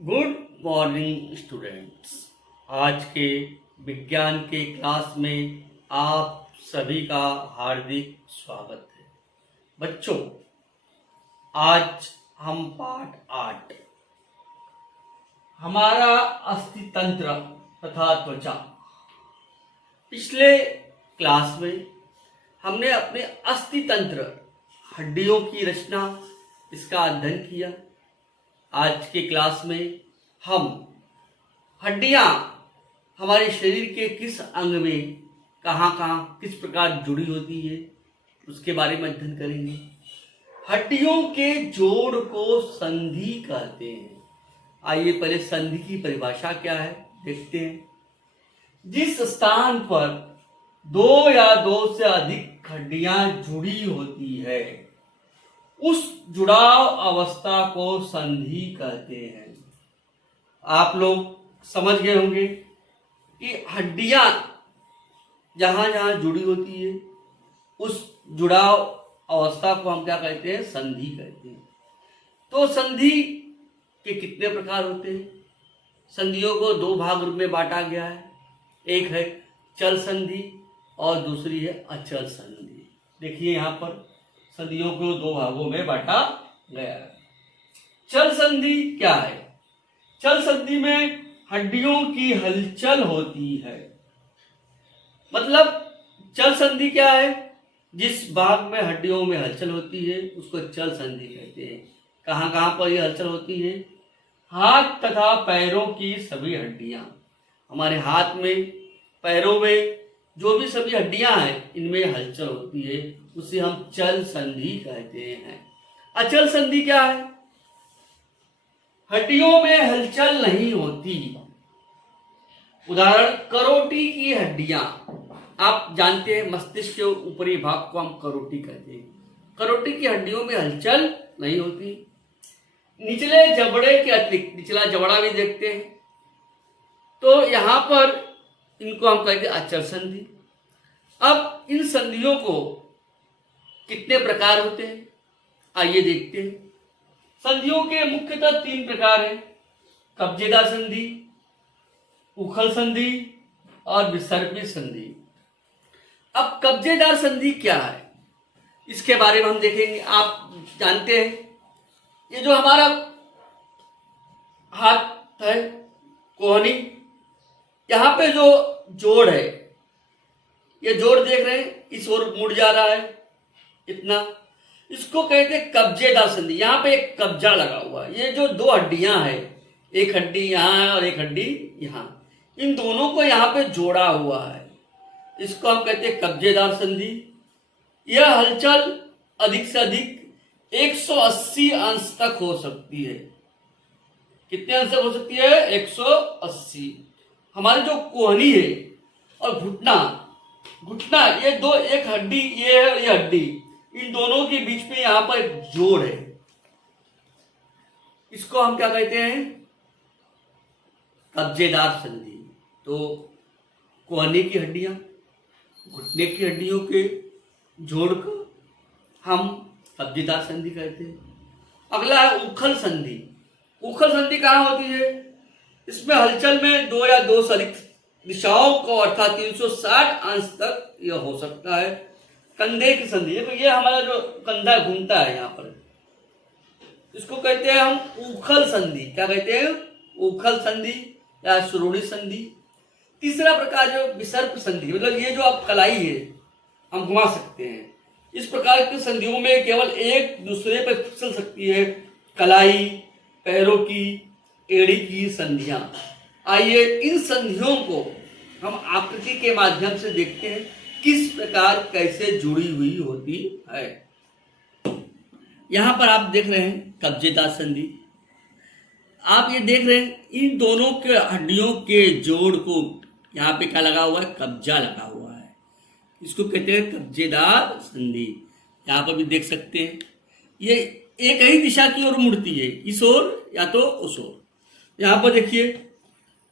Good morning students. आज के विज्ञान के क्लास में आप सभी का हार्दिक स्वागत है। बच्चों, आज हम पाठ 8 हमारा अस्थितंत्र तथा त्वचा। पिछले क्लास में हमने अपने अस्थितंत्र हड्डियों की रचना इसका अध्ययन किया। आज के क्लास में हम हड्डियां हमारे शरीर के किस अंग में कहाँ कहाँ किस प्रकार जुड़ी होती है उसके बारे में अध्ययन करेंगे। हड्डियों के जोड़ को संधि कहते हैं। आइए पहले संधि की परिभाषा क्या है देखते हैं। जिस स्थान पर दो या दो से अधिक हड्डियां जुड़ी होती है उस जुड़ाव अवस्था को संधि कहते हैं। आप लोग समझ गए होंगे कि हड्डियां जहां जहां जुड़ी होती है उस जुड़ाव अवस्था को हम क्या कहते हैं, संधि कहते हैं। तो संधि के कितने प्रकार होते हैं? संधियों को दो भाग में बांटा गया है। एक है चल संधि और दूसरी है अचल संधि। देखिए यहाँ पर संधियों को दो भागों में बांटा गया है। चल संधि क्या है? चल संधि में हड्डियों की हलचल होती है। मतलब चल संधि क्या है? जिस भाग में हड्डियों में हलचल होती है उसको चल संधि कहते हैं। कहाँ कहाँ पर यह हलचल होती है? हाथ तथा पैरों की सभी हड्डियां। हमारे हाथ में, पैरों में जो भी सभी हड्डियां हैं इनमें हलचल होती है, उसे हम चल संधि कहते हैं। अचल संधि क्या है? हड्डियों में हलचल नहीं होती। उदाहरण करोटी की हड्डियां। आप जानते हैं मस्तिष्क के ऊपरी भाग को हम करोटी कहते हैं। करोटी की हड्डियों में हलचल नहीं होती। निचले जबड़े के अतिरिक्त निचला जबड़ा भी देखते हैं तो यहां पर इनको हम कहते हैं अचल संधि। अब इन संधियों को कितने प्रकार होते हैं आइए देखते हैं। संधियों के मुख्यतः 3 प्रकार हैं। कब्जेदार संधि, उखल संधि और विसर्पी संधि। अब कब्जेदार संधि क्या है इसके बारे में हम देखेंगे। आप जानते हैं ये जो हमारा हाथ है, कोहनी, यहाँ पे जो जोड़ है, ये जोड़ देख रहे हैं इस ओर मुड़ जा रहा है इतना, इसको कहते हैं कब्जेदार संधि। यहाँ पे एक कब्जा लगा हुआ है। ये जो दो हड्डियां हैं, एक हड्डी यहाँ है और एक हड्डी यहाँ, इन दोनों को यहाँ पे जोड़ा हुआ है, इसको हम कहते हैं कब्जेदार संधि। यह हलचल अधिक से अधिक 180 अंश तक हो सकती है। कितने अंश तक हो सकती है? 180। हमारी जो कोहनी है और घुटना, ये दो, एक हड्डी ये है और ये हड्डी, इन दोनों के बीच में यहां पर एक जोड़ है, इसको हम क्या कहते हैं? कब्जेदार संधि। तो कोहनी की हड्डियां, घुटने की हड्डियों के जोड़ को हम कब्जेदार संधि कहते हैं। अगला है उखल संधि। उखल संधि कहां होती है? इसमें हलचल में दो या दो से अधिक दिशाओं को अर्थात 360 अंश तक यह हो सकता है। कंधे की संधि, तो ये हमारा जो कंधा घूमता है यहाँ पर, इसको कहते हैं हम उखल संधि। क्या कहते हैं? उखल संधि या सुरुड़ी संधि। तीसरा प्रकार जो विसर्प संधि, मतलब ये जो आप कलाई है हम घुमा सकते हैं। इस प्रकार की संधियों में केवल एक दूसरे पर फिसल सकती है कलाई, पैरों की, एड़ी की संधियां। आइए इन संधियों को हम आकृति के माध्यम से देखते हैं किस प्रकार कैसे जुड़ी हुई होती है। यहां पर आप देख रहे हैं कब्जेदार संधि। आप ये देख रहे हैं इन दोनों के हड्डियों के जोड़ को यहाँ पे क्या लगा हुआ है? कब्जा लगा हुआ है, इसको कहते हैं कब्जेदार संधि। यहाँ पर भी देख सकते हैं ये एक ही दिशा की ओर मुड़ती है, इस ओर या तो उस ओर। यहाँ पर देखिए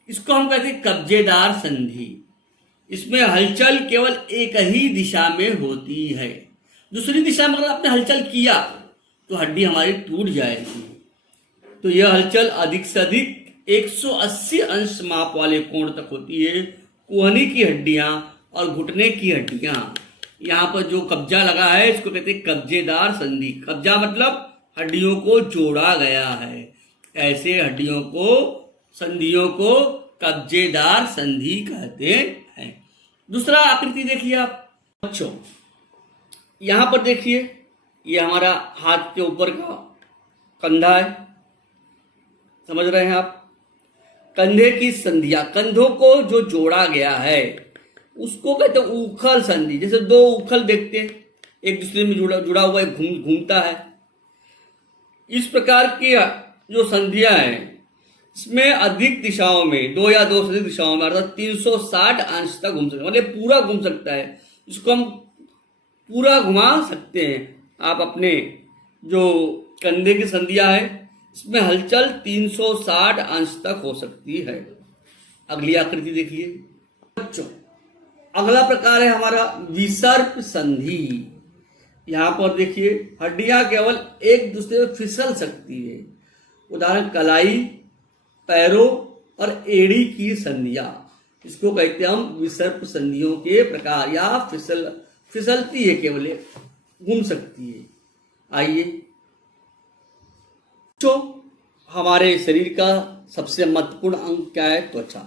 इसको हम कहते हैं कब्जेदार संधि। इसमें हलचल केवल एक ही दिशा में होती है। दूसरी दिशा में अगर आपने हलचल किया तो हड्डी हमारी टूट जाएगी। तो यह हलचल अधिक से अधिक 180 अंश माप वाले कोण तक होती है। कोहनी की हड्डियां और घुटने की हड्डियां, यहाँ पर जो कब्जा लगा है इसको कहते हैं कब्जेदार संधि। कब्जा मतलब हड्डियों को जोड़ा गया है, ऐसे हड्डियों को, संधियों को कब्जेदार संधि कहते हैं। दूसरा आकृति देखिए आप बच्चों, यहां पर देखिए, ये हमारा हाथ के ऊपर का कंधा है, समझ रहे हैं आप। कंधे की संधियां, कंधों को जो जोड़ा गया है उसको कहते हैं उखल संधि। जैसे दो उखल देखते हैं, एक दूसरे में जुड़ा हुआ घूमता है। इस प्रकार की जो संधियां हैं इसमें अधिक दिशाओं में, दो या दो से अधिक दिशाओं में अर्थात 360 अंश तक घूम सकते हैं, मतलब पूरा घूम सकता है। इसको हम पूरा घुमा सकते हैं। आप अपने जो कंधे की संधियां है इसमें हलचल 360 अंश तक हो सकती है। अगली आकृति देखिए बच्चों, अगला प्रकार है हमारा विसर्प संधि। यहां पर देखिए, हड्डियां केवल एक दूसरे में फिसल सकती है। उदाहरण कलाई, पैरों और एड़ी की संधियां, इसको कहते हैं हम विसर्प संधियों के प्रकार, या फिसलती है, केवल घूम सकती है। आइए, तो हमारे शरीर का सबसे महत्वपूर्ण अंग क्या है? त्वचा।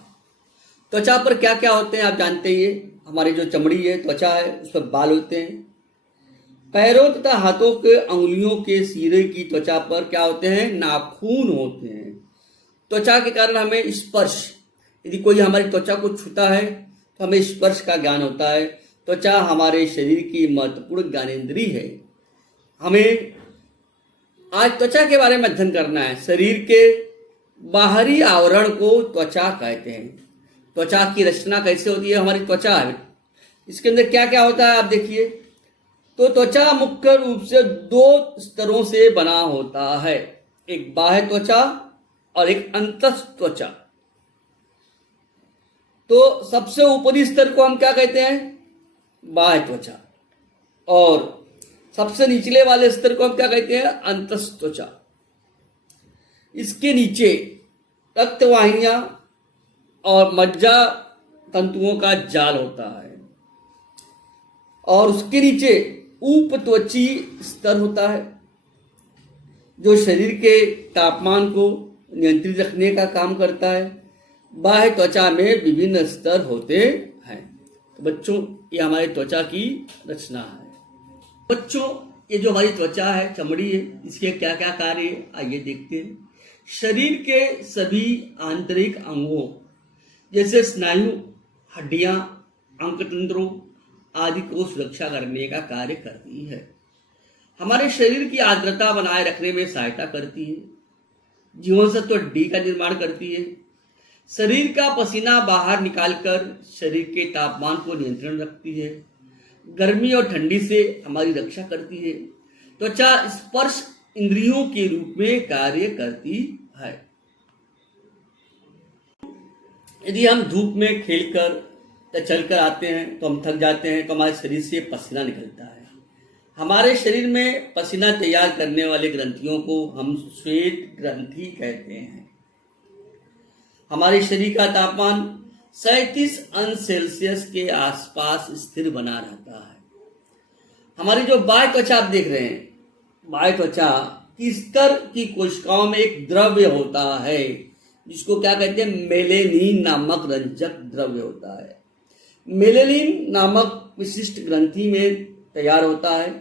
त्वचा पर क्या क्या होते हैं आप जानते ही हैं। हमारी जो चमड़ी है, त्वचा है, उस पर बाल होते हैं। पैरों तथा हाथों के अंगुलियों के सिरे की त्वचा पर क्या होते हैं? नाखून होते हैं। त्वचा के कारण हमें स्पर्श, यदि कोई हमारी त्वचा को छूता है तो हमें स्पर्श का ज्ञान होता है। त्वचा हमारे शरीर की महत्वपूर्ण ज्ञानेंद्रिय है। हमें आज त्वचा के बारे में अध्ययन करना है। शरीर के बाहरी आवरण को त्वचा कहते हैं। त्वचा की रचना कैसे होती है? हमारी त्वचा है, इसके अंदर क्या क्या होता है आप देखिए। तो त्वचा मुख्य रूप से दो स्तरों से बना होता है, एक बाह्य त्वचा और एक अंतस्थ त्वचा। तो सबसे ऊपरी स्तर को हम क्या कहते हैं? बाह्य त्वचा। और सबसे निचले वाले स्तर को हम क्या कहते हैं? अंतस्थ त्वचा। इसके नीचे रक्तवाहिनियां और मज्जा तंतुओं का जाल होता है, और उसके नीचे उपत्वची स्तर होता है जो शरीर के तापमान को नियंत्रित रखने का काम करता है। बाह्य त्वचा में विभिन्न स्तर होते हैं। तो बच्चों, ये हमारी त्वचा की रचना है। बच्चों, ये जो हमारी त्वचा है, चमड़ी है, इसके क्या क्या कार्य है आइए देखते हैं। शरीर के सभी आंतरिक अंगों जैसे स्नायु, हड्डियां, अंगतंत्रों आदि को सुरक्षा करने का कार्य करती है। हमारे शरीर की आर्द्रता बनाए रखने में सहायता करती है। जीवन सत्व डी का निर्माण करती है। शरीर का पसीना बाहर निकालकर शरीर के तापमान को नियंत्रण रखती है। गर्मी और ठंडी से हमारी रक्षा करती है। त्वचा स्पर्श इंद्रियों के रूप में कार्य करती है। यदि हम धूप में खेलकर या चलकर आते हैं तो हम थक जाते हैं, तो हमारे शरीर से पसीना निकलता है। हमारे शरीर में पसीना तैयार करने वाले ग्रंथियों को हम श्वेत ग्रंथि कहते हैं। हमारे शरीर का तापमान 37 अंश सेल्सियस के आसपास स्थिर बना रहता है। हमारी जो बाह्य त्वचा आप देख रहे हैं, बाह्य त्वचा की स्तर की कोशिकाओं में एक द्रव्य होता है जिसको क्या कहते हैं? मेलेनिन नामक रंजक द्रव्य होता है। मेलेनिन नामक विशिष्ट ग्रंथि में तैयार होता है।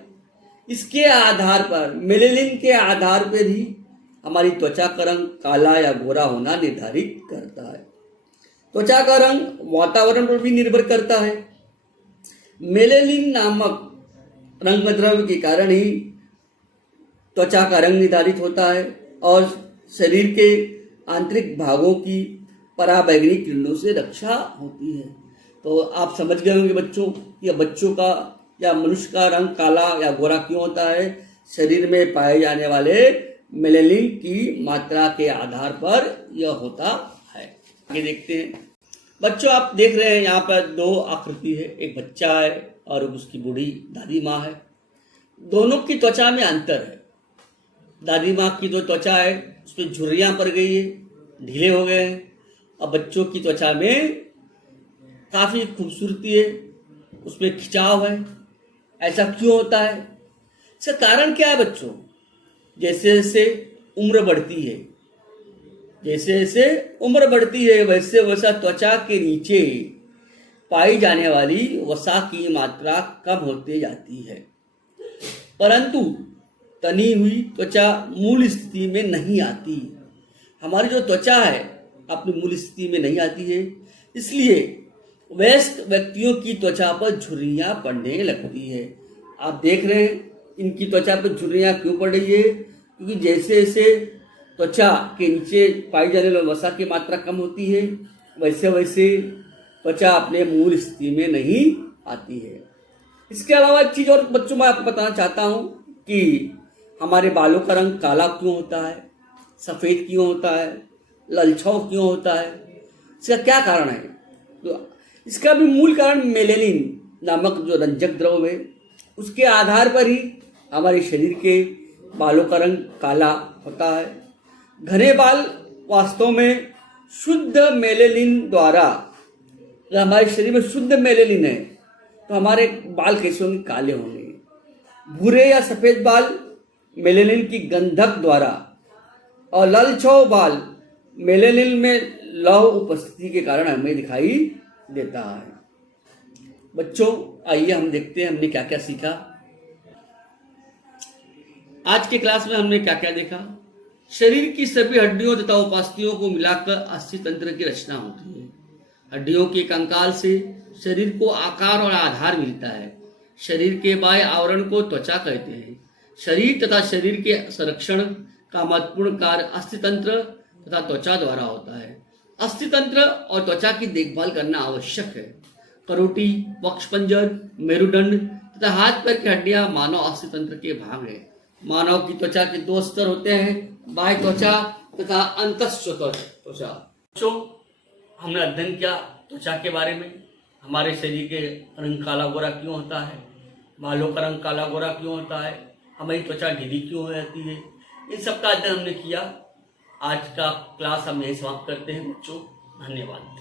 इसके आधार पर, मेलेनिन के आधार पर ही हमारी त्वचा का रंग काला या गोरा होना निर्धारित करता है। त्वचा का रंग वातावरण पर भी निर्भर करता है। मेलेनिन नामक रंग द्रव्य के कारण ही त्वचा का रंग निर्धारित होता है और शरीर के आंतरिक भागों की पराबैंगनी किरणों से रक्षा होती है। तो आप समझ गए होंगे बच्चों, या बच्चों का या मनुष्य का रंग काला या गोरा क्यों होता है? शरीर में पाए जाने वाले मेलेनिन की मात्रा के आधार पर यह होता है। आगे देखते हैं बच्चों, आप देख रहे हैं यहाँ पर दो आकृति है, एक बच्चा है और उसकी बूढ़ी दादी माँ है। दोनों की त्वचा में अंतर है। दादी माँ की जो त्वचा है उस पर झुर्रियाँ पड़ गई है, ढीले हो गए हैं। अब बच्चों की त्वचा में काफ़ी खूबसूरती है, उसमें खिंचाव है। ऐसा क्यों होता है? इसका कारण क्या है बच्चों? जैसे जैसे उम्र बढ़ती है, जैसे जैसे उम्र बढ़ती है वैसे वैसा त्वचा के नीचे पाई जाने वाली वसा की मात्रा कम होती जाती है, परंतु तनी हुई त्वचा मूल स्थिति में नहीं आती। हमारी जो त्वचा है अपनी मूल स्थिति में नहीं आती है, इसलिए वयस्क व्यक्तियों की त्वचा पर झुर्रियाँ पड़ने लगती है। आप देख रहे हैं इनकी त्वचा पर झुर्रियाँ क्यों पड़ रही है? क्योंकि जैसे जैसे त्वचा के नीचे पाई जाने वाली वसा की मात्रा कम होती है वैसे वैसे त्वचा अपने मूल स्थिति में नहीं आती है। इसके अलावा एक चीज़ और बच्चों मैं आपको बताना चाहता हूँ कि हमारे बालों का रंग काला क्यों होता है, सफ़ेद क्यों होता है, ललछाव क्यों होता है? इसका क्या कारण है? तो इसका भी मूल कारण मेलेनिन नामक जो रंजक द्रव्य है उसके आधार पर ही हमारे शरीर के बालों का रंग काला होता है। घने बाल वास्तव में शुद्ध मेलेनिन द्वारा, अगर हमारे शरीर में शुद्ध मेलेनिन है तो हमारे बाल कैसे होंगे? काले होंगे। भूरे या सफ़ेद बाल मेलेनिन की गंधक द्वारा और ललछाव बाल मेलेनिन में लौह उपस्थिति के कारण हमें दिखाई देता है। बच्चों आइए हम देखते हैं हमने क्या क्या सीखा। आज के क्लास में हमने क्या क्या देखा। शरीर की सभी हड्डियों तथा उपास्थियों को मिलाकर अस्थि तंत्र की रचना होती है। हड्डियों के कंकाल से शरीर को आकार और आधार मिलता है। शरीर के बाह्य आवरण को त्वचा कहते हैं। शरीर तथा शरीर के संरक्षण का महत्वपूर्ण कार्य अस्थितंत्र तथा त्वचा द्वारा होता है। अस्थितंत्र और त्वचा की देखभाल करना आवश्यक है। करोटी, वक्षपंजर, मेरुदंड तथा हाथ पैर की हड्डियां मानव अस्थितंत्र के भाग हैं। मानव की त्वचा के दो स्तर होते हैं, बाह्य त्वचा तथा अंतस्त्वचा त्वचा। बच्चों हमने अध्ययन किया त्वचा के बारे में। हमारे शरीर के रंग काला गोरा क्यों होता है, बालों का रंग काला गोरा क्यों होता है, हमारी त्वचा ढीली क्यों हो जाती है, इन सब का अध्ययन हमने किया। आज का क्लास हम यहीं समाप्त करते हैं बच्चों। धन्यवाद।